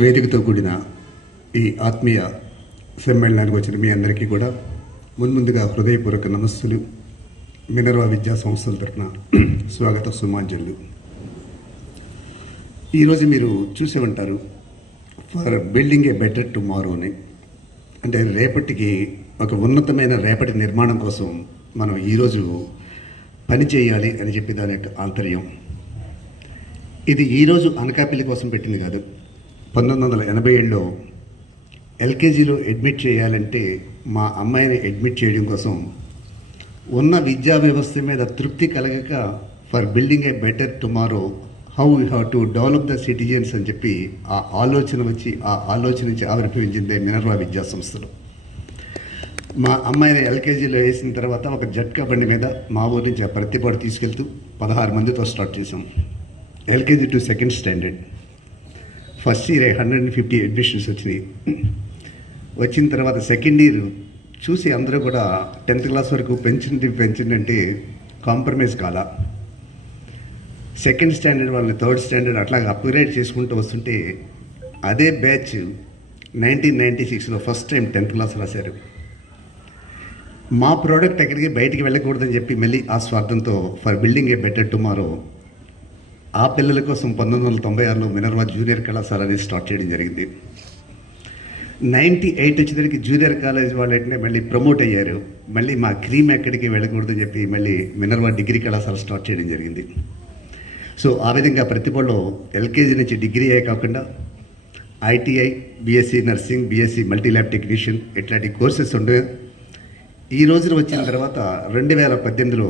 వేదికతో కూడిన ఈ ఆత్మీయ సమ్మేళనానికి వచ్చిన మీ అందరికీ కూడా మున్ముందుగా హృదయపూర్వక నమస్సులు. మినర్వా విద్యా సంస్థల తరఫున స్వాగత సుమాంజలు. ఈరోజు మీరు చూసే ఉంటారు ఫర్ బిల్డింగ్ ఏ బెటర్ టుమారోని అంటే రేపటికి ఒక ఉన్నతమైన రేపటి నిర్మాణం కోసం మనం ఈరోజు పని చేయాలి అని చెప్పి దాని యొక్క ఆంతర్యం. ఇది ఈరోజు అనకాపల్లి కోసం పెట్టింది కాదు పంతొమ్మిది వందల ఎనభై ఏడులో ఎల్కేజీలో అడ్మిట్ చేయాలంటే మా అమ్మాయిని అడ్మిట్ చేయడం కోసం ఉన్న విద్యా వ్యవస్థ మీద తృప్తి కలగక for building a better tomorrow how you have to develop the citizens అని చెప్పి ఆ ఆలోచన వచ్చి ఆ ఆలోచన నుంచి ఆవిర్భవించిందే మినర్వా విద్యా సంస్థలు. మా అమ్మాయిని ఎల్కేజీలో వేసిన తర్వాత ఒక జట్కా బండి మీద మా ఊరి నుంచి ప్రతిపాటు తీసుకెళ్తూ పదహారు మందితో స్టార్ట్ చేసాం LKG to second standard. First year hundred and fifty admissions వచ్చినాయి. వచ్చిన తర్వాత సెకండ్ ఇయర్ చూసి అందరూ కూడా టెన్త్ క్లాస్ వరకు పెంచండి పెంచండి అంటే కాంప్రమైజ్ కాలా. సెకండ్ స్టాండర్డ్ వాళ్ళని థర్డ్ స్టాండర్డ్ అట్లాగా అప్గ్రేడ్ చేసుకుంటూ వస్తుంటే అదే బ్యాచ్ నైన్టీన్ నైంటీ సిక్స్లో ఫస్ట్ టైం టెన్త్ క్లాస్ రాశారు. మా ప్రోడక్ట్ ఎక్కడికి బయటికి వెళ్ళకూడదని చెప్పి మళ్ళీ ఆ స్వార్థంతో for building a better tomorrow ఆ పిల్లల కోసం పంతొమ్మిది వందల తొంభై ఆరులో మినర్వా జూనియర్ కళాశాల అనేది స్టార్ట్ చేయడం జరిగింది. నైంటీ ఎయిట్ వచ్చేసరికి జూనియర్ కాలేజ్ వాళ్ళు మళ్ళీ ప్రమోట్ అయ్యారు. మళ్ళీ మా క్రీమ్ ఎక్కడికి వెళ్ళకూడదని చెప్పి మళ్ళీ మినర్వా డిగ్రీ కళాశాల స్టార్ట్ చేయడం జరిగింది. సో ఆ విధంగా ప్రతిభలో ఎల్కేజీ నుంచి డిగ్రీ అయ్యే కాకుండా ITI BSc nursing BSc multi lab technician ఇట్లాంటి కోర్సెస్ ఉండే. ఈ రోజున వచ్చిన తర్వాత రెండు వేల పద్దెనిమిదిలో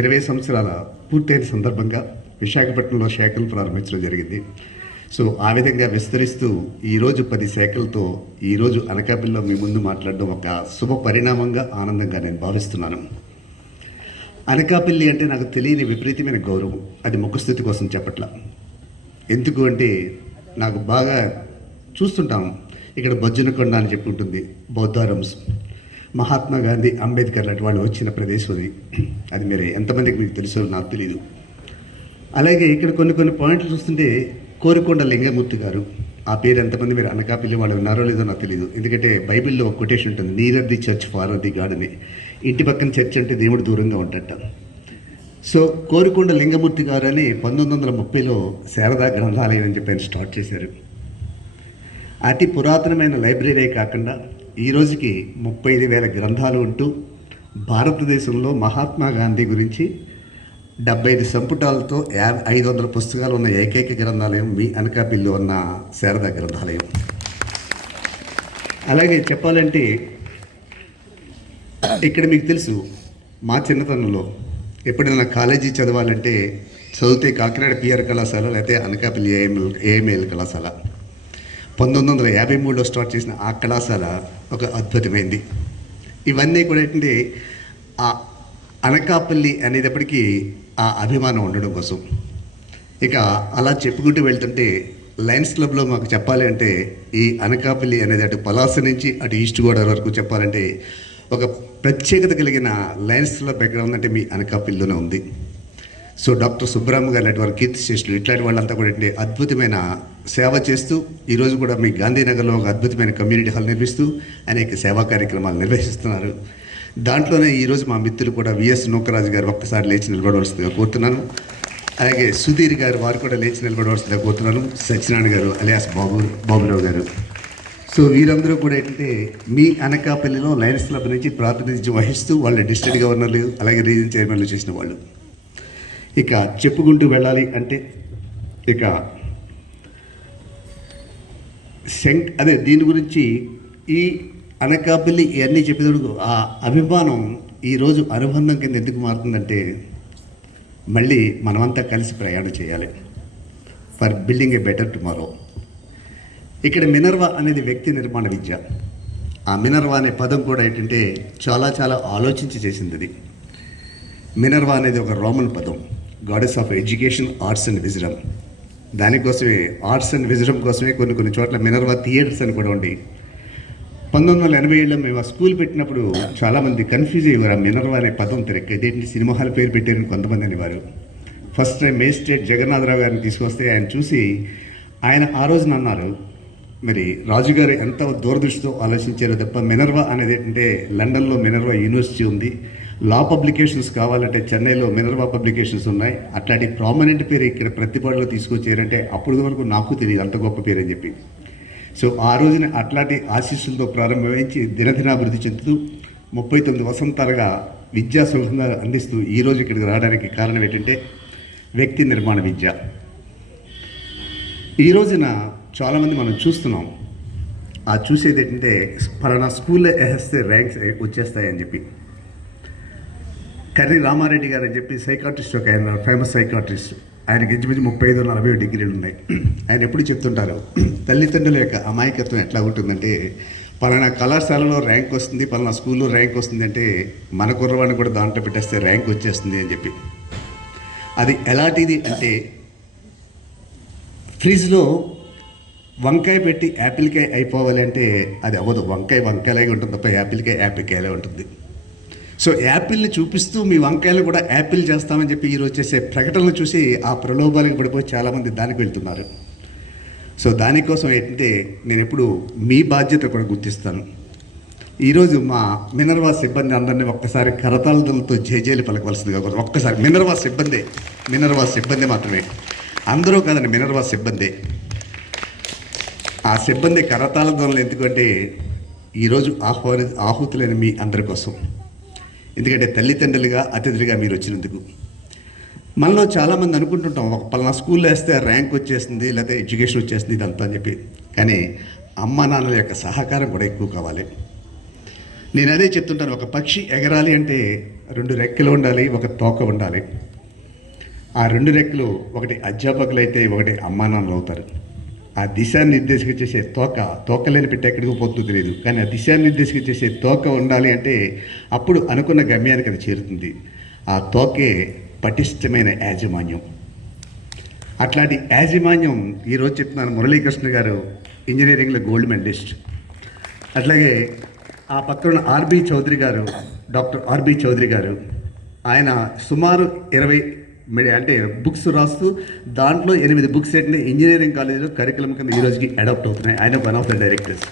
ఇరవై సంవత్సరాల పూర్తయిన సందర్భంగా విశాఖపట్నంలో శాఖలు ప్రారంభించడం జరిగింది. సో ఆ విధంగా విస్తరిస్తూ ఈరోజు పది శాఖలతో ఈరోజు అనకాపల్లిలో మీ ముందు మాట్లాడడం ఒక శుభ పరిణామంగా ఆనందంగా నేను భావిస్తున్నాను. అనకాపల్లి అంటే నాకు తెలియని విపరీతమైన గౌరవం. అది ముఖస్థుతి కోసం చెప్పట్ల. ఎందుకు అంటే నాకు బాగా చూస్తుంటాం. ఇక్కడ బొజ్జనకొండ అని చెప్పి ఉంటుంది బౌద్ధారమ్స్ మహాత్మా గాంధీ అంబేద్కర్ లాంటి వాళ్ళు వచ్చిన ప్రదేశం అది. అది మీరు ఎంతమందికి మీకు తెలుసో నాకు తెలియదు అలాగే ఇక్కడ కొన్ని కొన్ని పాయింట్లు చూస్తుంటే కోరికొండ లింగమూర్తి గారు ఆ పేరు ఎంతమంది మీరు అనకాపల్లి వాళ్ళు విన్నారో లేదో నాకు తెలియదు ఎందుకంటే బైబిల్లో ఒక కొటేషన్ ఉంటుంది nearer the church far the God అని. ఇంటి పక్కన చర్చ్ అంటే దేవుడు దూరంగా ఉంటట. సో కోరికొండ లింగమూర్తి గారు అని పంతొమ్మిది వందల ముప్పైలో శారదా గ్రంథాలయం అని చెప్పి ఆయన స్టార్ట్ చేశారు. అతి పురాతనమైన లైబ్రరీ కాకుండా ఈ రోజుకి ముప్పై ఐదు వేల గ్రంథాలు ఉంటూ భారతదేశంలో మహాత్మా గాంధీ గురించి డెబ్బై ఐదు సంపుటాలతో యాభై ఐదు వందల పుస్తకాలు ఉన్న ఏకైక గ్రంథాలయం మీ అనకాపల్లిలో ఉన్న శారదా గ్రంథాలయం. అలాగే చెప్పాలంటే ఇక్కడ మీకు తెలుసు మా చిన్నతనంలో ఎప్పుడైనా కాలేజీ చదవాలంటే చదివితే కాకినాడ పిఆర్ కళాశాల లేకపోతే అనకాపల్లి ఏఎంఎల్ ఏఎంఎల్ కళాశాల. పంతొమ్మిది వందల యాభై మూడులో స్టార్ట్ చేసిన ఆ కళాశాల ఒక అద్భుతమైంది. ఇవన్నీ కూడా ఏంటంటే అనకాపల్లి అనేటప్పటికీ ఆ అభిమానం ఉండడం కోసం. ఇక అలా చెప్పుకుంటూ వెళ్తుంటే లయన్స్ క్లబ్లో మాకు చెప్పాలి అంటే ఈ అనకాపల్లి అనేది అటు పలాస నుంచి అటు ఈస్ట్ గోదావరి వరకు చెప్పాలంటే ఒక ప్రత్యేకత కలిగిన లయన్స్ క్లబ్ బ్యాక్గ్రౌండ్ అంటే మీ అనకాపల్లిలోనే ఉంది. సో డాక్టర్ సుబ్రహ్మ గారు నెట్వర్క్ కీర్తి శేషులు ఇట్లాంటి వాళ్ళంతా కూడా అంటే అద్భుతమైన సేవ చేస్తూ ఈరోజు కూడా మీ గాంధీనగర్లో ఒక అద్భుతమైన కమ్యూనిటీ హాల్ నిర్మిస్తూ అనేక సేవా కార్యక్రమాలు నిర్వహిస్తున్నారు. దాంట్లోనే ఈరోజు మా మిత్రులు కూడా విఎస్ నూకరాజు గారు ఒక్కసారి లేచి నిలబడవలసిందిగా కోరుతున్నాను. అలాగే సుధీర్ గారు వారు కూడా లేచి నిలబడవలసిందిగా కోరుతున్నాను. సత్యనారాయణ గారు అలియాస్ బాబు బాబురావు గారు. సో వీరందరూ కూడా ఏంటంటే మీ అనకాపల్లిలో లయన్స్ క్లబ్ నుంచి ప్రాతినిధ్యం వహిస్తూ వాళ్ళ డిస్ట్రిక్ట్ గవర్నర్లు అలాగే రీజన్ చైర్మన్లు చేసిన వాళ్ళు. ఇక చెప్పుకుంటూ వెళ్ళాలి అంటే ఇక శంక్ అదే దీని గురించి ఈ అనకాపల్లి ఇవన్నీ చెప్పేటప్పుడు ఆ అభిమానం ఈరోజు అనుబంధం కింద ఎందుకు మారుతుందంటే మళ్ళీ మనమంతా కలిసి ప్రయాణం చేయాలి. For building a better tomorrow. ఇక్కడ మినర్వా అనేది వ్యక్తి నిర్మాణ విద్య. ఆ మినర్వా అనే పదం కూడా ఏంటంటే చాలా చాలా ఆలోచించి చేసింది అది. మినర్వా అనేది ఒక రోమన్ పదం. Goddess of education arts and wisdom దానికోసమే ఆర్ట్స్ అండ్ విజడమ్ కోసమే కొన్ని కొన్ని చోట్ల మినర్వా థియేటర్స్ అని కూడా ఉండి పంతొమ్మిది వందల ఎనభై ఏళ్ళలో మేము ఆ స్కూల్ పెట్టినప్పుడు చాలామంది కన్ఫ్యూజ్ అయ్యేవారు. ఆ మినర్వా అనే పదం తెరక్క. ఇదేంటి? సినిమా హాల్ పేరు పెట్టారని కొంతమంది అనేవారు. ఫస్ట్ టైం మేస్టేట్ జగన్నాథరావు గారిని తీసుకొస్తే ఆయన చూసి ఆయన ఆ రోజున అన్నారు మరి రాజుగారు ఎంత దూరదృష్టితో ఆలోచించారో తప్ప మినర్వా అనేది ఏంటంటే లండన్లో మినర్వా యూనివర్సిటీ ఉంది. లా పబ్లికేషన్స్ కావాలంటే చెన్నైలో మినర్వా పబ్లికేషన్స్ ఉన్నాయి. అట్లాంటి ప్రామినెంట్ పేరు ఇక్కడ ప్రతిపాడులో తీసుకొచ్చారంటే అప్పుడు వరకు నాకు తెలియదు. అంత గొప్ప పేరు అని చెప్పి. సో ఆ రోజున అట్లాంటి ఆశీస్సులతో ప్రారంభమించి దినదినాభివృద్ధి చెందుతూ ముప్పై తొమ్మిది వసంతాలుగా విద్యా సుగంధాలు అందిస్తూ ఈ రోజు ఇక్కడికి రావడానికి కారణం ఏంటంటే వ్యక్తి నిర్మాణ విద్య. ఈ రోజున చాలామంది మనం చూస్తున్నాం. ఆ చూసేది ఏంటంటే ఫలానా స్కూల్లో వేస్తే ర్యాంక్స్ వచ్చేస్తాయని చెప్పి. కర్రీ రామారెడ్డి గారు అని చెప్పి సైకాట్రిస్ట్ ఒక ఆయన ఫేమస్ సైకాట్రిస్ట్. ఆయనకి ఇంచుమించు ముప్పై ఐదు నలభై డిగ్రీలు ఉన్నాయి. ఆయన ఎప్పుడు చెప్తుంటారు తల్లిదండ్రుల యొక్క అమాయకత్వం ఎట్లా ఉంటుందంటే పలానా కళాశాలలో ర్యాంక్ వస్తుంది పలానా స్కూల్లో ర్యాంక్ వస్తుంది అంటే మన కుర్రవాడిని కూడా దాంట్లో పెట్టేస్తే ర్యాంక్ వచ్చేస్తుంది అని చెప్పి. అది ఎలాంటిది అంటే ఫ్రిడ్జ్లో వంకాయ పెట్టి యాపిల్కాయ అయిపోవాలి అంటే అది అవ్వదు. వంకాయ వంకాయలాగే ఉంటుంది తప్ప యాపిల్కాయ యాపిల్కాయలే ఉంటుంది. సో యాపిల్ని చూపిస్తూ మీ వంకాయలు కూడా యాపిల్ చేస్తామని చెప్పి ఈరోజు చేసే ప్రకటనలు చూసి ఆ ప్రలోభాలకు పడిపోయి చాలామంది దానికి వెళ్తున్నారు. సో దానికోసం ఏంటంటే నేను ఎప్పుడు మీ బాధ్యత కూడా గుర్తిస్తాను. ఈరోజు మా మినర్వా సిబ్బంది అందరినీ ఒక్కసారి కరతాళతో జేజేలు పలకవలసిందిగా కోరు- ఒక్కసారి మినర్వా సిబ్బంది మినర్వా సిబ్బంది మాత్రమే. అందరూ కాదండి మినర్వా సిబ్బంది. ఆ సిబ్బంది కరతాళ ధ్వనులు ఎందుకంటే ఈరోజు ఆహ్వాని ఆహుతులైన మీ అందరి కోసం. ఎందుకంటే తల్లిదండ్రులుగా అతిథులుగా మీరు వచ్చినందుకు. మనలో చాలామంది అనుకుంటుంటాం ఒక పలానా స్కూల్లో వేస్తే ర్యాంక్ వచ్చేస్తుంది లేకపోతే ఎడ్యుకేషన్ వచ్చేస్తుంది ఇదంతా అని చెప్పి. కానీ అమ్మ నాన్నల యొక్క సహకారం కూడా ఎక్కువ కావాలి. నేను అదే చెప్తుంటాను ఒక పక్షి ఎగరాలి అంటే రెండు రెక్కలు ఉండాలి ఒక తోక ఉండాలి. ఆ రెండు రెక్కలు ఒకటి అధ్యాపకులైతే ఒకటి అమ్మా నాన్నలు అవుతారు. ఆ దిశానిర్దేశక చేసే తోక తోకలేని పెట్టి ఎక్కడికి పోతుందో తెలియదు కానీ ఆ దిశానిర్దేశక చేసే తోక ఉండాలి అంటే అప్పుడు అనుకున్న గమ్యానికి అది చేరుతుంది. ఆ తోకే పటిష్టమైన యాజమాన్యం. అట్లాంటి యాజమాన్యం ఈరోజు చెప్తున్నాను మురళీకృష్ణ గారు ఇంజనీరింగ్లో గోల్డ్ మెడలిస్ట్. అట్లాగే ఆ పక్కన ఆర్బి చౌదరి గారు డాక్టర్ ఆర్బి చౌదరి గారు ఆయన సుమారు ఇరవై అంటే బుక్స్ రాస్తూ దాంట్లో ఎనిమిది బుక్స్ ఏంటంటే ఇంజనీరింగ్ కాలేజీలో కరికులం కింద ఈ రోజుకి అడాప్ట్ అవుతున్నాయి. ఆయన వన్ ఆఫ్ ద డైరెక్టర్స్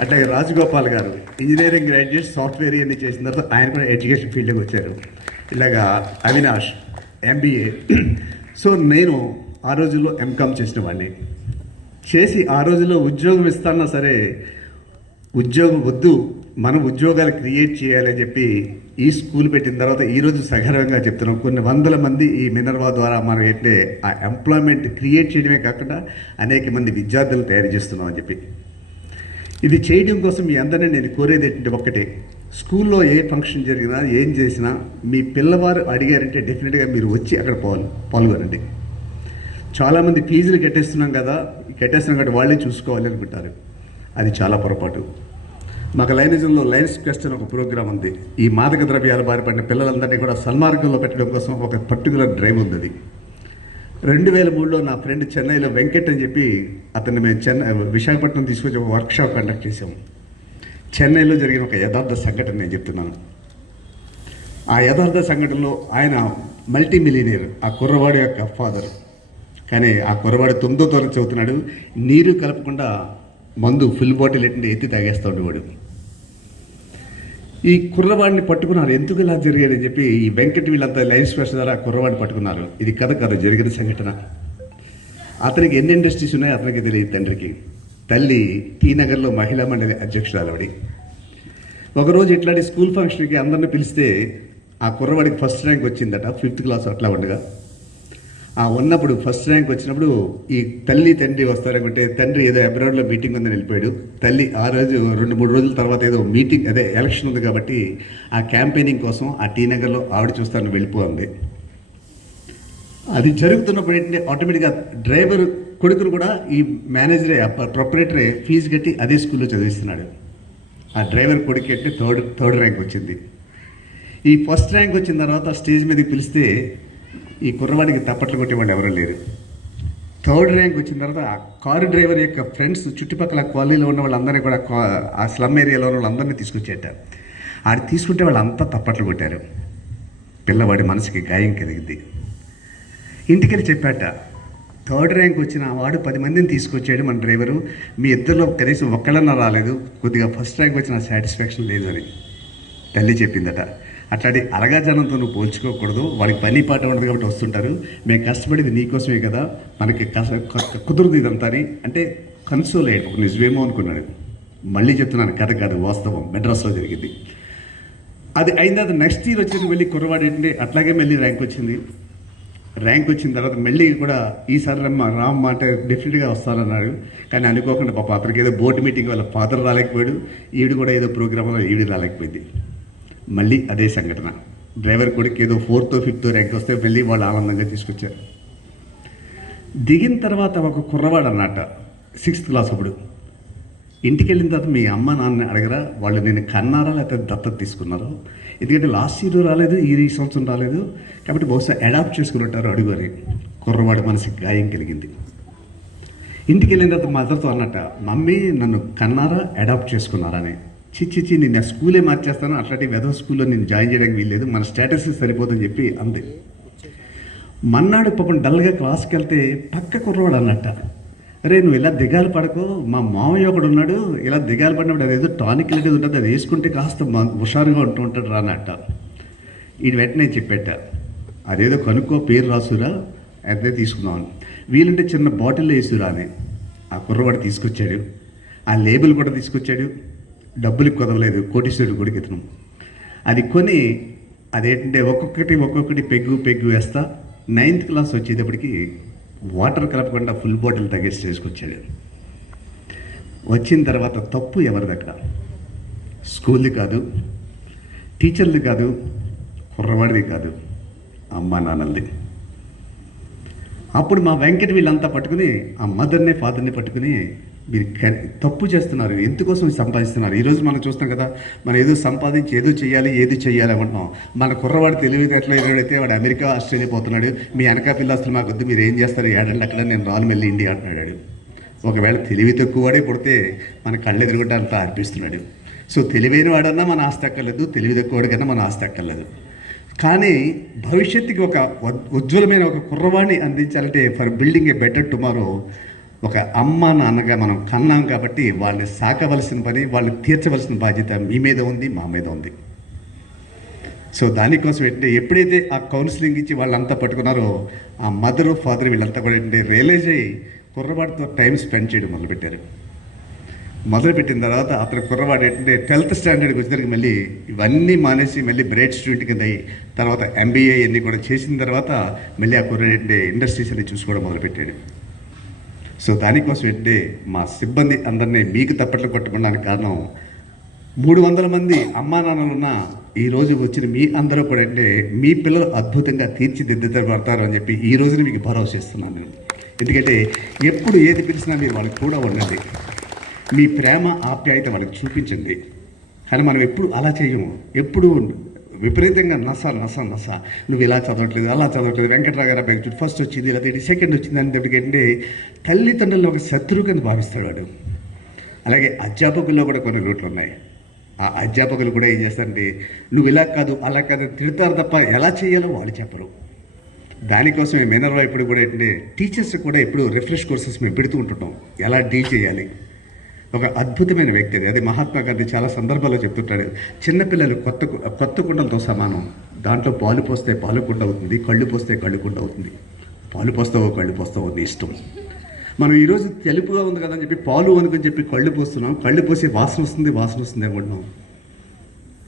అట్లాగే రాజగోపాల్ గారు ఇంజనీరింగ్ గ్రాడ్యుయేట్ సాఫ్ట్వేర్ ఇవన్నీ చేసిన తర్వాత ఆయన కూడా ఎడ్యుకేషన్ ఫీల్డ్కి వచ్చారు. ఇలాగా అవినాష్ ఎంబీఏ సో నేను ఆ రోజుల్లో ఎంకామ్ చేసిన వాడిని. చేసి ఆ రోజుల్లో ఉద్యోగం ఇస్తానా సరే ఉద్యోగం వద్దు మనం ఉద్యోగాలు క్రియేట్ చేయాలని చెప్పి ఈ స్కూల్ పెట్టిన తర్వాత ఈరోజు సగర్వంగా చెప్తున్నాం. కొన్ని వందల మంది ఈ మినర్వా ద్వారా మనం ఏంటంటే ఆ ఎంప్లాయ్మెంట్ క్రియేట్ చేయడమే కాకుండా అనేక మంది విద్యార్థులు తయారు చేస్తున్నాం అని చెప్పి. ఇది చేయడం కోసం మీ అందరినీ నేను కోరేది ఏంటంటే ఒక్కటే. స్కూల్లో ఏ ఫంక్షన్ జరిగినా ఏం చేసినా మీ పిల్లవారు అడిగారంటే డెఫినెట్గా మీరు వచ్చి అక్కడ పాల్ పాల్గొనండి. చాలామంది ఫీజులు కట్టేస్తున్నాం కదా కట్టేస్తున్నాం కాబట్టి వాళ్ళే చూసుకోవాలి అనుకుంటారు అది చాలా పొరపాటు. మాకు లైనేజన్లో లైన్స్ క్వెస్ట్ అని ఒక ప్రోగ్రామ్ ఉంది. ఈ మాదక ద్రవ్యాల బారిపడిన పిల్లలందరినీ కూడా సన్మార్గంలో పెట్టడం కోసం ఒక పర్టికులర్ డ్రైవ్ ఉంది అది. రెండు వేల మూడులో నా ఫ్రెండ్ చెన్నైలో వెంకట్ అని చెప్పి అతన్ని మేము చెన్నై విశాఖపట్నం తీసుకొచ్చి ఒక వర్క్షాప్ కండక్ట్ చేసాము చెన్నైలో జరిగిన ఒక యథార్థ సంఘటన నేను చెప్తున్నాను. ఆ యథార్థ సంఘటనలో ఆయన మల్టీ మిలియనీర్ ఆ కుర్రవాడు యొక్క ఫాదర్. కానీ ఆ కుర్రవాడు తొమ్మిదో తరగతి చదువుతున్నాడు. నీరు కలపకుండా మందు ఫుల్ బాటిల్ ఎట్టి ఎత్తి తాగేస్తూ ఉండేవాడు. ఈ కుర్రవాడిని పట్టుకున్నారు. ఎందుకు ఇలా జరిగాడని చెప్పి ఈ వెంకట వీళ్ళంతా లైఫ్ స్పెషల్ ద్వారా కుర్రవాడిని పట్టుకున్నారు. ఇది కథ కాదు జరిగిన సంఘటన. అతనికి ఎన్ని ఇండస్ట్రీస్ ఉన్నాయో అతనికి తెలియదు తండ్రికి. తల్లి టీ నగర్లో మహిళా మండలి అధ్యక్షురాలు ఆవిడ. ఒకరోజు ఇట్లాంటి స్కూల్ ఫంక్షన్కి అందరిని పిలిస్తే ఆ కుర్రవాడికి ఫస్ట్ ర్యాంక్ వచ్చిందట ఫిఫ్త్ క్లాస్ అట్లా ఉండగా. ఆ ఉన్నప్పుడు ఫస్ట్ ర్యాంక్ వచ్చినప్పుడు ఈ తల్లి తండ్రి వస్తారనుకుంటే తండ్రి ఏదో అబ్రాడ్లో మీటింగ్ ఉందని వెళ్ళిపోయాడు. తల్లి ఆ రోజు రెండు మూడు రోజుల తర్వాత ఏదో మీటింగ్ అదే ఎలక్షన్ ఉంది కాబట్టి ఆ క్యాంపెయినింగ్ కోసం ఆ టీ నగర్లో ఆవిడ చూస్తాను వెళ్ళిపోయింది. అది జరుగుతున్నప్పుడు ఏంటంటే ఆటోమేటిక్గా డ్రైవర్ కొడుకును కూడా ఈ మేనేజరే ప్రొపరేటరే ఫీజు కట్టి అదే స్కూల్లో చదివిస్తున్నాడు. ఆ డ్రైవర్ కొడుకు అంటే థర్డ్ థర్డ్ ర్యాంక్ వచ్చింది. ఈ ఫస్ట్ ర్యాంక్ వచ్చిన తర్వాత స్టేజ్ మీదకి పిలిస్తే ఈ కుర్రవాడికి తప్పట్లు కొట్టేవాళ్ళు ఎవరూ లేరు. థర్డ్ ర్యాంక్ వచ్చిన తర్వాత ఆ కారు డ్రైవర్ యొక్క ఫ్రెండ్స్ చుట్టుపక్కల కాలనీలో ఉన్న వాళ్ళందరినీ కూడా ఆ స్లమ్ ఏరియాలో ఉన్న వాళ్ళందరినీ తీసుకొచ్చేట. ఆడు తీసుకుంటే వాళ్ళంతా తప్పట్లు కొట్టారు. పిల్లవాడి మనసుకి గాయం కలిగింది. ఇంటికెళ్ళి చెప్పాట థర్డ్ ర్యాంక్ వచ్చిన వాడు పది మందిని తీసుకొచ్చాడు మన డ్రైవరు. మీ ఇద్దరిలో కనీసం ఒక్కళ్ళన్నా రాలేదు. కొద్దిగా ఫస్ట్ ర్యాంక్ వచ్చిన సాటిస్ఫాక్షన్ లేదు అని తల్లి చెప్పిందట. అట్లాంటి అరగజనంతో నువ్వు పోల్చుకోకూడదు. వాళ్ళకి పని పాట ఉండదు కాబట్టి వస్తుంటారు. మేము కష్టపడేది నీకోసమే కదా. మనకి కుదరదు ఇదంతా అని. అంటే కన్సోల్ అయ్యాడు. ఒక నిజమేమో అనుకున్నాడు. మళ్ళీ చెప్తున్నాను కథ కాదు వాస్తవం. మెడ్రాస్లో జరిగింది. అది అయిన తర్వాత నెక్స్ట్ ఇయర్ వచ్చి మళ్ళీ కుర్రవాడు ఏంటంటే అట్లాగే మళ్ళీ ర్యాంక్ వచ్చింది. ర్యాంక్ వచ్చిన తర్వాత మళ్ళీ కూడా ఈసారి రమ్మ రామ్ అంటే డెఫినెట్గా వస్తానన్నాడు. కానీ అనుకోకుండా పాప అతనికి ఏదో బోర్డు మీటింగ్ వాళ్ళ ఫాదర్ రాలేకపోయాడు. ఈడు కూడా ఏదో ప్రోగ్రాంలో ఈడు రాలేకపోయింది. మళ్ళీ అదే సంఘటన. డ్రైవర్ కూడా ఏదో ఫోర్త్ ఫిఫ్త్ ర్యాంక్ వస్తే మళ్ళీ వాళ్ళు ఆనందంగా తీసుకొచ్చారు. దిగిన తర్వాత ఒక కుర్రవాడు అన్నట సిక్స్త్ క్లాస్ అప్పుడు. ఇంటికి వెళ్ళిన తర్వాత మీ అమ్మ నాన్న అడగరా వాళ్ళు నేను కన్నారా లేకపోతే దత్తత తీసుకున్నారో? ఎందుకంటే లాస్ట్ ఇయర్ రాలేదు ఈ సంవత్సరం రాలేదు కాబట్టి బహుశా అడాప్ట్ చేసుకుని ఉంటారు కుర్రవాడి మనసుకి గాయం కలిగింది. ఇంటికి వెళ్ళిన తర్వాత మదర్తో అన్నట్ట మమ్మీ నన్ను కన్నారా అడాప్ట్ చేసుకున్నారని అని చిచ్చిచ్చి నేను ఆ స్కూలే మార్చేస్తాను అట్లాంటి వెధవ స్కూల్లో నేను జాయిన్ చేయడానికి వీల్లేదు మన స్టేటస్ సరిపోదని చెప్పి అంది. మన్నాడు పాపం డల్గా క్లాస్కి వెళ్తే పక్క కుర్రవాడు అన్నట్ట. అరే నువ్వు ఇలా దిగాలు పడకు మా మామయ్య ఒకడు ఉన్నాడు ఇలా దిగాలు పడినప్పుడు అదేదో టానిక్ లాంటిది ఉంటుంది అది వేసుకుంటే కాస్త హుషారుగా ఉంటూ ఉంటాడు రా అన్నట్ట. ఈ వెంటనే చెప్పేట అదేదో కనుక్కో పేరు రాసురా అదే తీసుకుందాం వీలుంటే చిన్న బాటిల్లో వేసురా అని. ఆ కుర్రవాడు తీసుకొచ్చాడు ఆ లేబుల్ కూడా తీసుకొచ్చాడు డబ్బులకు కుదవలేదు కోటీశ్వరుడు గుడికి ఇతను అది కొని అదేంటంటే ఒక్కొక్కటి ఒక్కొక్కటి పెగ్గు పెగ్గు వేస్తా నైన్త్ క్లాస్ వచ్చేటప్పటికి వాటర్ కలపకుండా ఫుల్ బాటిల్ తగ్గేసి చేసుకొచ్చాడు వచ్చిన తర్వాత తప్పు ఎవరిది అక్కడ? స్కూల్ది కాదు టీచర్ది కాదు కుర్రవాడిది కాదు అమ్మ నాన్నలది. అప్పుడు మా వెంకట వీళ్ళంతా పట్టుకుని ఆ మదర్ని ఫాదర్ని పట్టుకుని మీరు తప్పు చేస్తున్నారు ఎందుకోసం సంపాదిస్తున్నారు? ఈరోజు మనం చూస్తాం కదా మనం ఏదో సంపాదించి ఏదో చేయాలి ఏది చేయాలి అంటున్నాం మన కుర్రవాడు తెలివితేటలో ఎదురైతే వాడు అమెరికా ఆస్ట్రేలియా పోతున్నాడు మీ వెనక పిల్లస్తులు మాకు వద్దు మీరు ఏం చేస్తారు? ఏడండి అక్కడ నేను రాను మళ్ళీ ఇండియా అంటున్నాడు ఒకవేళ తెలివి తక్కువ వాడే పుడితే మన కళ్ళు ఎదురుగుంటే అంత అర్పిస్తున్నాడు. సో తెలివైన వాడన్నా మన ఆస్తి అక్కర్లేదు తెలివి తక్కువ వాడికన్నా మన ఆస్తి అక్కర్లేదు. కానీ భవిష్యత్తుకి ఒక ఉజ్వలమైన ఒక కుర్రవాణ్ణి అందించాలంటే for building a better tomorrow ఒక అమ్మ నాన్నగా మనం కన్నాం కాబట్టి వాళ్ళని సాకవలసిన పని వాళ్ళని తీర్చవలసిన బాధ్యత మీ మీద ఉంది మా మీద ఉంది. సో దానికోసం ఏంటంటే ఎప్పుడైతే ఆ కౌన్సిలింగ్ ఇచ్చి వాళ్ళంతా పట్టుకున్నారో ఆ మదర్ ఫాదర్ వీళ్ళంతా కూడా ఏంటంటే రియలైజ్ అయ్యి కుర్రవాడితో టైం స్పెండ్ చేయడం మొదలుపెట్టారు. మొదలుపెట్టిన తర్వాత అతను కుర్రవాడు ఏంటంటే ట్వెల్త్ స్టాండర్డ్కి వచ్చేసరికి మళ్ళీ ఇవన్నీ మానేసి మళ్ళీ బ్రైట్ స్టూడెంట్ కింద అయ్యి తర్వాత ఎంబీఏ అన్నీ కూడా చేసిన తర్వాత మళ్ళీ ఆ కుర్రాడు ఏంటంటే ఇండస్ట్రీస్ అన్ని చూసుకోవడం మొదలుపెట్టాడు. సో దానికోసం ఏంటంటే మా సిబ్బంది అందరినీ మీకు తప్పట్లు కొట్టుకోవడానికి కారణం మూడు వందల మంది అమ్మా నాన్నలున్న ఈరోజు వచ్చిన మీ అందరూ కూడా అంటే మీ పిల్లలు అద్భుతంగా తీర్చిదిద్దబడతారు అని చెప్పి ఈ రోజున మీకు భరోసా ఇస్తున్నాను నేను. ఎందుకంటే ఎప్పుడు ఏది పిలిచినా మీరు వాళ్ళకి కూడా ఉండండి. మీ ప్రేమ ఆప్యాయత వాళ్ళకి చూపించండి. కానీ మనం ఎప్పుడు అలా చేయము. ఎప్పుడు విపరీతంగా నస నస నస. నువ్వు ఇలా చదవట్లేదు అలా చదవట్లేదు. వెంకటరావు గారు అబ్బాయి ఫస్ట్ వచ్చింది లేదా సెకండ్ వచ్చింది అని ఏంటంటే తల్లిదండ్రులు ఒక శత్రువు కింద భావిస్తాడు వాడు. అలాగే అధ్యాపకుల్లో కూడా కొన్ని రూట్లు ఉన్నాయి. ఆ అధ్యాపకులు కూడా ఏం చేస్తారంటే నువ్వు ఇలా కాదు అలా కాదు తిడతారు తప్ప ఎలా చేయాలో వాళ్ళు చెప్పరు. దానికోసం మినర్వా ఇప్పుడు కూడా ఏంటంటే టీచర్స్ కూడా ఎప్పుడు రిఫ్రెష్ కోర్సెస్ మేము పెడుతూ ఉంటుంటాం ఎలా డీల్ చేయాలి? ఒక అద్భుతమైన వ్యక్తి అది. అదే మహాత్మా గాంధీ చాలా సందర్భాల్లో చెప్తుంటాడు. చిన్నపిల్లలు కొత్త కొత్త కుండలతో సమానం. దాంట్లో పాలు పోస్తే పాలు కుండ అవుతుంది కళ్ళు పోస్తే కళ్ళు కుండ అవుతుంది. పాలు పోస్తావో కళ్ళు పోస్తావో నీ ఇష్టం. మనం ఈరోజు తెలుపుగా ఉంది కదా అని చెప్పి పాలు అనుకుని చెప్పి కళ్ళు పోస్తున్నాం. కళ్ళు పోసి వాసన వస్తుంది వాసన వస్తుంది అనుకుంటున్నాం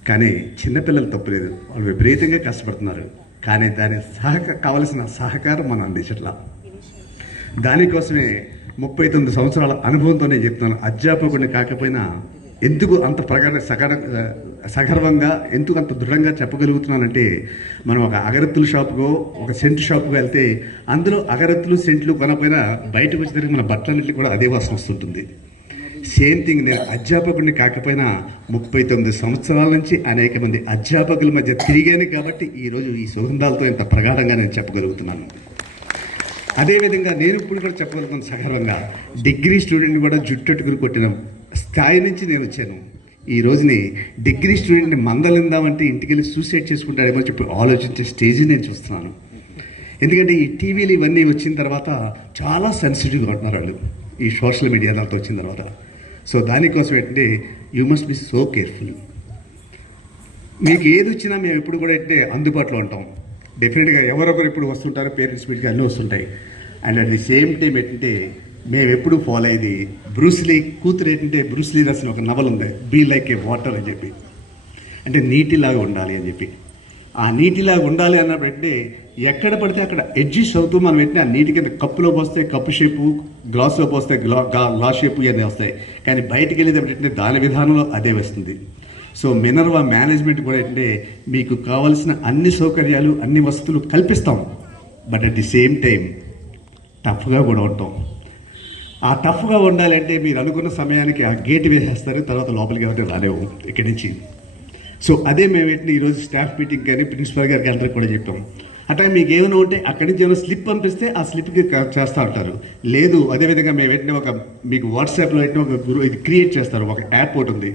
కానీ చిన్నపిల్లలు తప్పలేదు వాళ్ళు విపరీతంగా కష్టపడుతున్నారు. కానీ దాని సహక కావలసిన సహకారం మనం అందించట్లా. దానికోసమే ముప్పై తొమ్మిది సంవత్సరాల అనుభవంతో నేను చెప్తున్నాను. అధ్యాపకుడిని కాకపోయినా ఎందుకు అంత ప్రగడ సగర సగర్వంగా ఎందుకు అంత దృఢంగా చెప్పగలుగుతున్నానంటే మనం ఒక అగరత్తుల షాప్కో ఒక సెంట్ షాపుకో వెళ్తే అందులో అగరత్తులు సెంట్లు కొనపోయినా బయటకు వచ్చేసరికి మన బట్టలన్నింటికి కూడా అదే వాసన వస్తుంటుంది. సేమ్ థింగ్ నేను అధ్యాపకుడిని కాకపోయినా ముప్పై తొమ్మిది సంవత్సరాల నుంచి అనేక మంది అధ్యాపకుల మధ్య తిరిగాను కాబట్టి ఈరోజు ఈ సుగంధాలతో ఇంత ప్రగాఢంగా నేను చెప్పగలుగుతున్నాను. అదేవిధంగా నేను ఇప్పుడు కూడా చెప్పగలుగుతాను సగర్వంగా. డిగ్రీ స్టూడెంట్ని కూడా జుట్టెట్టుకుని కొట్టిన. స్థాయి నుంచి నేను వచ్చాను. ఈ రోజుని డిగ్రీ స్టూడెంట్ని మందలిందామంటే ఇంటికి వెళ్ళి సూసైడ్ చేసుకుంటాడేమో చెప్పి ఆలోచించే స్టేజ్ నేను చూస్తున్నాను. ఎందుకంటే ఈ టీవీలు ఇవన్నీ వచ్చిన తర్వాత చాలా సెన్సిటివ్గా ఉంటున్నారు వాళ్ళు. ఈ సోషల్ మీడియా దాంతో వచ్చిన తర్వాత. సో దానికోసం ఏంటంటే you must be so careful మీకు ఏది వచ్చినా మేము ఎప్పుడు కూడా అంటే అందుబాటులో ఉంటాం. డెఫినెట్గా ఎవరొకరు ఇప్పుడు వస్తుంటారు పేరెంట్స్ మీట్కి అన్నీ వస్తుంటాయి. And at the same time ఏంటంటే మేము ఎప్పుడు ఫాలో అయ్యేది బ్రూస్లీ కూతురు ఏంటంటే బ్రూస్లీ రాసిన ఒక నవల ఉంది బీ లైక్ ఏ వాటర్ అని చెప్పి. అంటే నీటిలాగా ఉండాలి అని చెప్పి. ఆ నీటిలాగా ఉండాలి అన్నప్పుడంటే ఎక్కడ పడితే అక్కడ అడ్జస్ట్ అవుతూ మనం పెట్టిన ఆ నీటి కింద కప్పులో పోస్తే కప్పు షేపు గ్లాస్లో పోస్తే గ్లా గ్లాస్ షేపు ఇవన్నీ వస్తాయి. కానీ బయటికి వెళ్ళేటప్పుడు ఏంటంటే దాని విధానంలో అదే వస్తుంది. సో మినర్వా మేనేజ్మెంట్ కూడా ఏంటంటే మీకు కావాల్సిన అన్ని సౌకర్యాలు అన్ని వసతులు కల్పిస్తాం. But at the same time టఫ్గా కూడా ఉంటాం. ఆ టఫ్గా ఉండాలంటే మీరు అనుకున్న సమయానికి ఆ గేట్ వేసేస్తారు తర్వాత లోపలికి ఎవరైతే రాలేవు ఇక్కడి నుంచి. సో అదే మేము ఏంటంటే ఈరోజు స్టాఫ్ మీటింగ్ కానీ ప్రిన్సిపల్ గారికి అందరికి కూడా చెప్పాం. అట్లా మీకు ఏమైనా ఉంటే అక్కడి నుంచి ఏమైనా స్లిప్ పంపిస్తే ఆ స్లిప్కి చేస్తూ ఉంటారు. లేదు అదేవిధంగా మేము వెంటనే ఒక మీకు వాట్సాప్లో వెంటనే ఒక గ్రూ ఇది క్రియేట్ చేస్తారు. ఒక యాప్ ఒకటి ఉంది.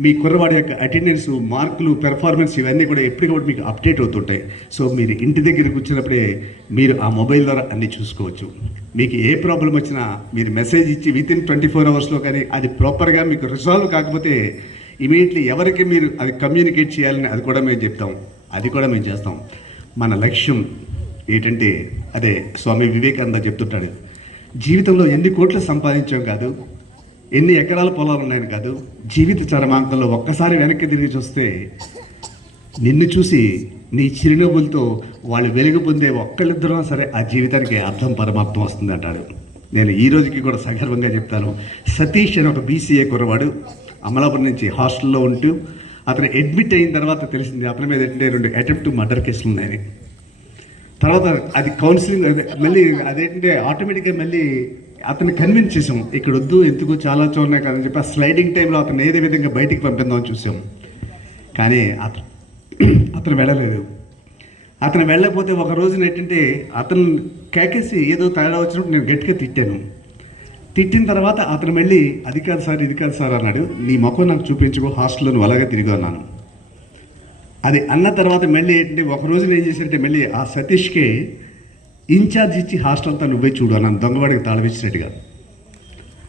మీ కుర్రవాడి యొక్క అటెండెన్స్ మార్కులు పెర్ఫార్మెన్స్ ఇవన్నీ కూడా ఎప్పటికప్పుడు మీకు అప్డేట్ అవుతుంటాయి. సో మీరు ఇంటి దగ్గరికి వచ్చినప్పుడే మీరు ఆ మొబైల్ ద్వారా అన్ని చూసుకోవచ్చు. మీకు ఏ ప్రాబ్లం వచ్చినా మీరు మెసేజ్ ఇచ్చి విత్ ఇన్ ట్వంటీ ఫోర్ అవర్స్లో కానీ అది ప్రాపర్గా మీకు రిజాల్వ్ కాకపోతే ఇమీడియట్లీ ఎవరికి మీరు అది కమ్యూనికేట్ చేయాలని అది కూడా మేము చెప్తాం. అది కూడా మేము చేస్తాం. మన లక్ష్యం ఏంటంటే అదే స్వామి వివేకానంద చెప్తుంటాడు. జీవితంలో ఎన్ని కోట్లు సంపాదించాం కాదు ఎన్ని ఎకరాల పొలాలు ఉన్నాయని కాదు జీవిత చరమాంకంలో ఒక్కసారి వెనక్కి తిరిగి చూస్తే నిన్ను చూసి నీ చిరునవ్వులతో వాళ్ళు వెలుగు పొందే ఒక్కళ్ళిద్దరూ సరే ఆ జీవితానికి అర్థం పరమార్థం వస్తుంది అంటారు నేను ఈ రోజుకి కూడా సగర్వంగా చెప్తాను. సతీష్ అని ఒక బీసీఏ కుర్రవాడు అమలాపురం నుంచి హాస్టల్లో ఉంటూ అతను అడ్మిట్ అయిన తర్వాత తెలిసింది అతని మీద ఏంటంటే రెండు అటెంప్ట్ మర్డర్ కేసులు ఉన్నాయని. తర్వాత అది కౌన్సిలింగ్ మళ్ళీ అదేంటంటే ఆటోమేటిక్గా మళ్ళీ అతను కన్విన్స్ చేసాం ఇక్కడ వద్దు ఎందుకు? చాలా చూడనే కదని చెప్పి ఆ స్లైడింగ్ టైంలో అతను ఏదే విధంగా బయటికి పంపిందామని చూసాం కానీ అతను అతను వెళ్ళలేదు. అతను వెళ్ళకపోతే ఒక రోజున ఏంటంటే అతను కేకేసి ఏదో తేడా వచ్చినప్పుడు నేను గట్టిగా తిట్టాను. తిట్టిన తర్వాత అతను మళ్ళీ అది కాదు సార్ ఇది కాదు సార్ అన్నాడు. నీ ముఖం నాకు చూపించుకో హాస్టల్లో నువ్వు అలాగే తిరిగి ఉన్నాను అది అన్న తర్వాత మళ్ళీ ఏంటంటే ఒక రోజున ఏం చేశారంటే మళ్ళీ ఆ సతీష్కి ఇన్ఛార్జ్ ఇచ్చి హాస్టల్ అంతా నువ్వే చూడు అని దొంగవాడికి తాళవిచ్చినట్టుగా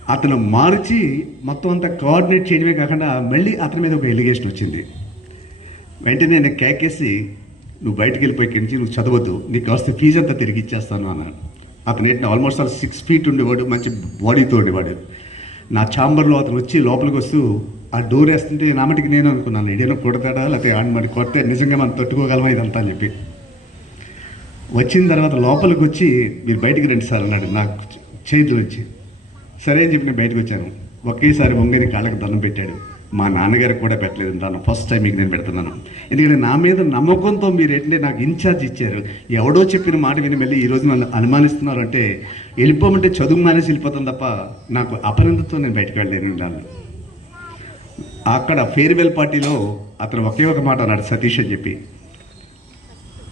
అతను మార్చి మొత్తం అంతా కోఆర్డినేట్ చేయడమే కాకుండా మళ్ళీ అతని మీద ఒక ఎలిగేషన్ వచ్చింది. వెంటనే నేను కేకేసి నువ్వు బయటికి వెళ్ళిపోయి నుంచి నువ్వు చదవద్దు నీకు కాస్త ఫీజు అంతా తిరిగి ఇచ్చేస్తాను అన్నాడు. అతను ఏంటి ఆల్మోస్ట్ ఆల్ సిక్స్ ఫీట్ ఉండేవాడు మంచి బాడీతో ఉండేవాడు. నా ఛాంబర్లో అతను వచ్చి లోపలికి వస్తూ ఆ డోర్ వేస్తుంటే నా మటుకు నేను అనుకున్నాను ఇడేనో కొడతాడా లేకపోతే ఆడి కొడితే నిజంగా మనం తట్టుకోగలమా ఇదంతా? అని చెప్పి. వచ్చిన తర్వాత లోపలికి వచ్చి మీరు బయటికి రండి సార్ అన్నాడు. నాకు చేతులు వచ్చి. సరే అని చెప్పి నేను బయటకు వచ్చాను. ఒకేసారి వంగని కాళ్ళకి దండం పెట్టాడు. మా నాన్నగారికి కూడా పెట్టలేదు. దాన్ని ఫస్ట్ టైం మీకు నేను పెడుతున్నాను. ఎందుకంటే నా మీద నమ్మకంతో మీరు ఏంటంటే నాకు ఇన్ఛార్జ్ ఇచ్చారు. ఎవడో చెప్పిన మాట విని మళ్ళీ ఈరోజు నన్ను అనుమానిస్తున్నారు అంటే వెళ్ళిపోమంటే చదువు మానేసి వెళ్ళిపోతాను తప్ప నాకు అపనందతో నేను బయటకు వెళ్ళలేను దాన్ని అక్కడ ఫేర్వెల్ పార్టీలో అతను ఒకే ఒక మాట అన్నాడు సతీష్ అని చెప్పి.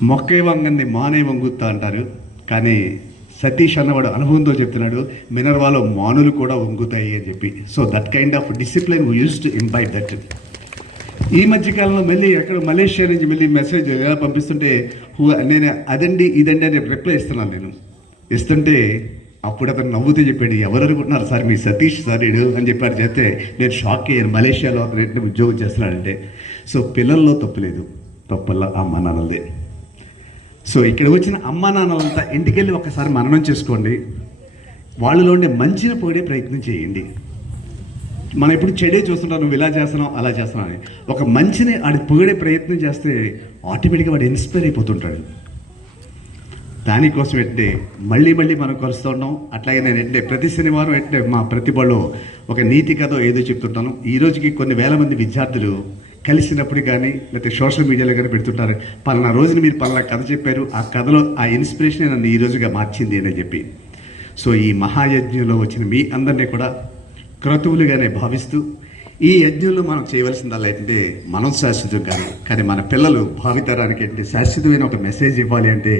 మొక్కే వంగంది మానే వంగుతా అంటారు. కానీ సతీష్ అన్నవాడు అనుభవంతో చెప్తున్నాడు మినర్వాలో మానులు కూడా వంగుతాయి అని చెప్పి. So that kind of discipline use to imbibe that ఈ మధ్యకాలంలో మళ్ళీ ఎక్కడ మలేషియా నుంచి మళ్ళీ మెసేజ్ ఎలా పంపిస్తుంటే నేను అదండి ఇదండి అని రిప్లై ఇస్తున్నాను నేను. ఇస్తుంటే అప్పుడు అతను నవ్వుతూ చెప్పాడు ఎవరు అనుకుంటున్నారు సార్ మీ సతీష్ సార్ ఇడు అని చెప్పాడు. చెప్తే నేను షాక్ అయ్యాను. మలేషియాలో అతను ఉద్యోగం చేస్తున్నాడంటే సో పిల్లల్లో తప్పులేదు తప్పల్లా అమ్మ నాన్నలదే. సో ఇక్కడ వచ్చిన అమ్మా నాన్నలంతా ఇంటికెళ్ళి ఒకసారి మననం చేసుకోండి. వాళ్ళలో ఉండే మంచిని పోడే ప్రయత్నం చేయండి. మనం ఎప్పుడు చెడే చూస్తుంటాం నువ్వు ఇలా చేస్తున్నావు అలా చేస్తున్నావు అని. ఒక మంచిని ఆడి పొగిడే ప్రయత్నం చేస్తే ఆటోమేటిక్గా వాడు ఇన్స్పైర్ అయిపోతుంటాడు. దానికోసం ఎట్టే మళ్ళీ మళ్ళీ మనం కలుస్తూ ఉన్నాం. అట్లాగే నేను ఎట్టే ప్రతి శనివారం ఎట్టే మా ప్రతిభలో ఒక నీతి కథ ఏదో చెప్తుంటాను. ఈ రోజుకి కొన్ని వేల మంది విద్యార్థులు కలిసినప్పుడు కానీ లేకపోతే సోషల్ మీడియాలో కానీ పెడుతుంటారు. పలానా రోజున మీరు పలానా కథ చెప్పారు ఆ కథలో ఆ ఇన్స్పిరేషన్ నన్ను ఈ రోజుగా మార్చింది అని చెప్పి. సో ఈ మహాయజ్ఞంలో వచ్చిన మీ అందరినీ కూడా క్రతువులుగానే భావిస్తూ ఈ యజ్ఞంలో మనం చేయవలసిందల్లా ఏంటంటే మనం శాశ్వతం కాదు. కానీ మన పిల్లలు భావితరానికి అంటే శాశ్వతమైన ఒక మెసేజ్ ఇవ్వాలి అంటే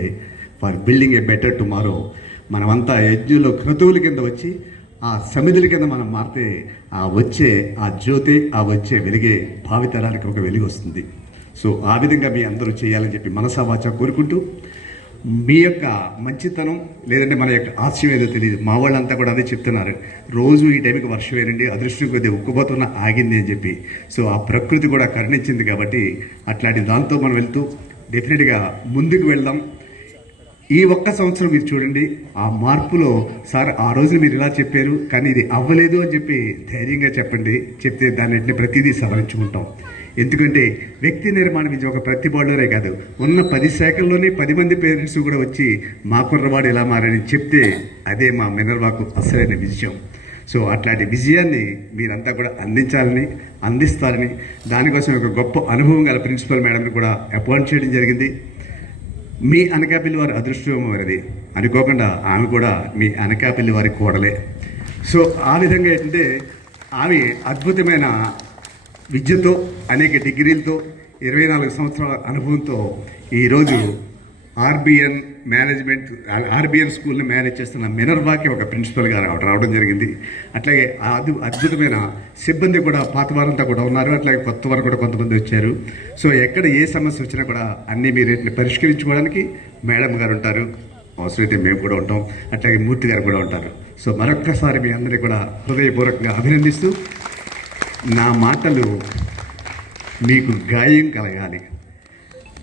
for building a better tomorrow మనమంతా యజ్ఞంలో క్రతువుల కింద వచ్చి ఆ సమిధుల కింద మనం మారితే ఆ వచ్చే ఆ జ్యోతి ఆ వచ్చే వెలిగే భావితరానికి ఒక వెలుగు వస్తుంది. సో ఆ విధంగా మీ అందరూ చేయాలని చెప్పి మనసావాచ కోరుకుంటూ మీ యొక్క మంచితనం లేదంటే మన యొక్క ఆశయం ఏదో తెలియదు. మా వాళ్ళంతా కూడా అదే చెప్తున్నారు. రోజు ఈ టైంకి వర్షం వేయండి అదృష్టం కొద్దిగా ఉక్కుపోతున్న ఆగింది అని చెప్పి. సో ఆ ప్రకృతి కూడా కరుణించింది కాబట్టి అట్లాంటి దాంతో మనం వెళ్తూ డెఫినెట్గా ముందుకు వెళ్దాం. ఈ ఒక్క సంవత్సరం మీరు చూడండి ఆ మార్పులో సార్ ఆ రోజు మీరు ఇలా చెప్పారు కానీ ఇది అవ్వలేదు అని చెప్పి ధైర్యంగా చెప్పండి. చెప్తే దాన్నింటిని ప్రతిదీ సవరించుకుంటాం. ఎందుకంటే వ్యక్తి నిర్మాణం ఇది ఒక ప్రతిభలోనే కాదు ఉన్న పది శాఖల్లోనే పది మంది పేరెంట్స్ కూడా వచ్చి మా కుర్రవాడు ఇలా మారని చెప్తే అదే మా మినర్వాకు అసలైన విజయం. సో అట్లాంటి విజయాన్ని మీరంతా కూడా అందించాలని అందిస్తారని దానికోసం ఒక గొప్ప అనుభవం గల ప్రిన్సిపల్ మేడంని కూడా అపాయింట్ చేయడం జరిగింది. మీ అనకాపల్లి వారి అదృష్టం వారిది. అనుకోకుండా ఆమె కూడా మీ అనకాపల్లి వారి కోడలే. సో ఆ విధంగా ఏంటంటే ఆమె అద్భుతమైన విద్యతో అనేక డిగ్రీలతో ఇరవై నాలుగు సంవత్సరాల అనుభవంతో ఈరోజు ఆర్బిఎన్ మేనేజ్మెంట్ ఆర్బిఎన్ స్కూల్ని మేనేజ్ చేస్తున్న మినర్వాకి ఒక ప్రిన్సిపల్గా రావడం రావడం జరిగింది. అట్లాగే అది అద్భుతమైన సిబ్బంది కూడా పాత వారంతా కూడా ఉన్నారు. అట్లాగే కొత్త వారు కూడా కొంతమంది వచ్చారు. సో ఎక్కడ ఏ సమస్య వచ్చినా కూడా అన్నీ మీరు వీటిని పరిష్కరించుకోవడానికి మేడం గారు ఉంటారు. అవసరమైతే మేము కూడా ఉంటాం. అట్లాగే మూర్తి గారు కూడా ఉంటారు. సో మరొక్కసారి మీ అందరినీ కూడా హృదయపూర్వకంగా అభినందిస్తూ నా మాటలు మీకు గాయం కలగాలి.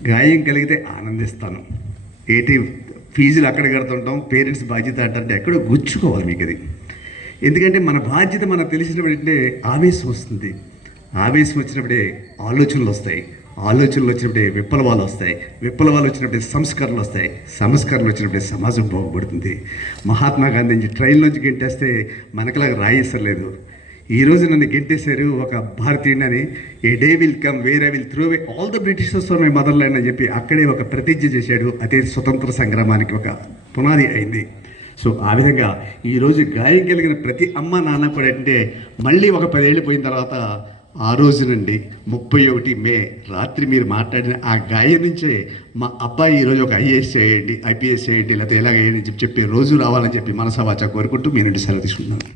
గాయం కలిగితే ఆనందిస్తాను. ఏంటి ఫీజులు అక్కడ కడుతుంటాం పేరెంట్స్ బాధ్యత అంటే ఎక్కడో గుచ్చుకోవాలి మీకు అది. ఎందుకంటే మన బాధ్యత మనకు తెలిసినప్పుడంటే ఆవేశం వస్తుంది. ఆవేశం వచ్చినప్పుడే ఆలోచనలు వస్తాయి. ఆలోచనలు వచ్చినప్పుడే విప్లవాలు వస్తాయి. విప్లవాలు వచ్చినప్పుడే సంస్కరణలు వస్తాయి. సంస్కరణలు వచ్చినప్పుడే సమాజం బాగుపడుతుంది. మహాత్మా గాంధీ నుంచి ట్రైన్ గెంటేస్తే మనకలాగా రాయిస్తలేదు ఈ రోజు నన్ను గెంటేశారు ఒక భారతీయుడని a day will come where I will throw away all the Britishers for my motherland అని చెప్పి అక్కడే ఒక ప్రతిజ్ఞ చేశాడు. అదే స్వతంత్ర సంగ్రామానికి ఒక పునాది అయింది. సో ఆ విధంగా ఈరోజు గాయం కలిగిన ప్రతి అమ్మ నాన్న కూడా అంటే మళ్ళీ ఒక పదేళ్ళు పోయిన తర్వాత ఆ రోజు నుండి ముప్పై ఒకటి మే రాత్రి మీరు మాట్లాడిన ఆ గాయం నుంచే మా అబ్బాయి ఈరోజు ఒక ఐఏఎస్ చేయండి ఐపీఎస్ చేయండి లేకపోతే ఎలాగ చేయండి అని చెప్పి రోజు రావాలని చెప్పి మనసవాచ కోరుకుంటూ మీ నుండి సెలవు తీసుకుంటున్నాను.